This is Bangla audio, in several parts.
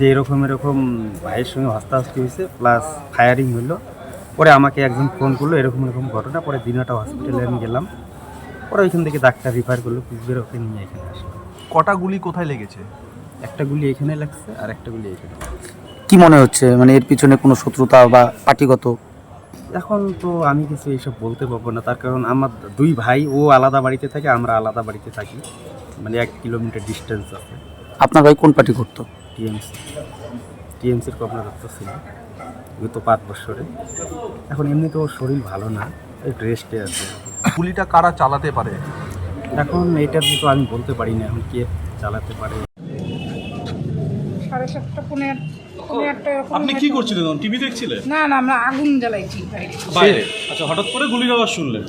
যে এরকম এরকম ভাইয়ের সঙ্গে হস্তাহস্তি হয়েছে প্লাস ফায়ারিং হইল পরে আমাকে একজন ফোন করল এরকম এরকম ঘটনা। পরে দিনটা হসপিটালে আমি গেলাম। পরে ওইখান থেকে ডাক্তার রিফার করল কুচবিহার ওকে নিয়ে এখানে আসলো। কটা গুলি কোথায় লেগেছে? একটা গুলি এখানে লাগছে আর একটা গুলি এখানে। কি মনে হচ্ছে? মানে এর পিছনে কোনো শত্রুতা বা পার্টিগত? এখন তো আমি কিছু এইসব বলতে পারব না। তার কারণ আমার দুই ভাই ও আলাদা বাড়িতে থাকে আমরা আলাদা বাড়িতে থাকি। মানে এক কিলোমিটার ডিস্টেন্স আছে। আপনার ভাই কোন পার্টি করতো? টিএমসি। টিএমসির কর্মদত্ত ছিল গত পাঁচ বছরে। এখন এমনি তো ওর শরীর ভালো না একটু রেস্টে আছে। গুলিটা কারা চালাতে পারে? এখন এটা তো আমি বলতে পারি না এখন কে চালাতে পারে। সাড়ে সাতটা পনেরো আপনি কি করছিলেন? তখন টিভি দেখছিলেন না না আমরা আগুন জ্বালাইছি বাইরে। বাইরে? আচ্ছা হঠাৎ করে গুলির আওয়াজ শুনলেন।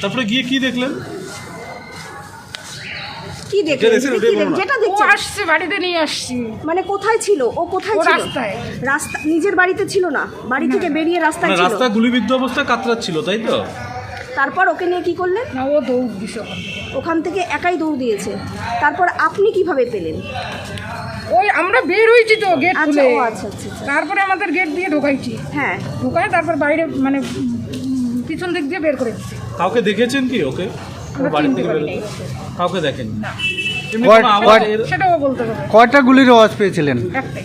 তারপরে গিয়ে কি দেখলেন? কি দেখলেন। যেটা আসছে বাড়িতে নিয়ে আসছি। মানে কোথায় ছিল? ও কোথায় ছিল? রাস্তায়। রাস্তা নিজের বাড়িতে ছিল না। বাড়ি থেকে বেরিয়ে রাস্তায় মানে ছিল। রাস্তায় গুলিবিদ্ধ অবস্থায় কাতরাচ্ছিল তাই তো? তারপর ওকে নিয়ে কি করলেন? না ও দৌড় দিছে ওখান থেকে। একাই দৌড় দিয়েছে। তারপর আপনি কীভাবে পেলেন? ওই আমরা বের হয়েছি তো গেট আচ্ছা খুলে। আচ্ছা আচ্ছা আচ্ছা। তারপরে আমাদের গেট দিয়ে ঢোকাইছি। হ্যাঁ। ঢোকায় তারপর বাইরে মানে পিছন দিক দিয়ে বের করে দিচ্ছি কাউকে দেখেছেন কি ওকে? থেকে বেরোতে কাউকে কয়টা গুলির আওয়াজ পেয়েছিলেন? একটাই।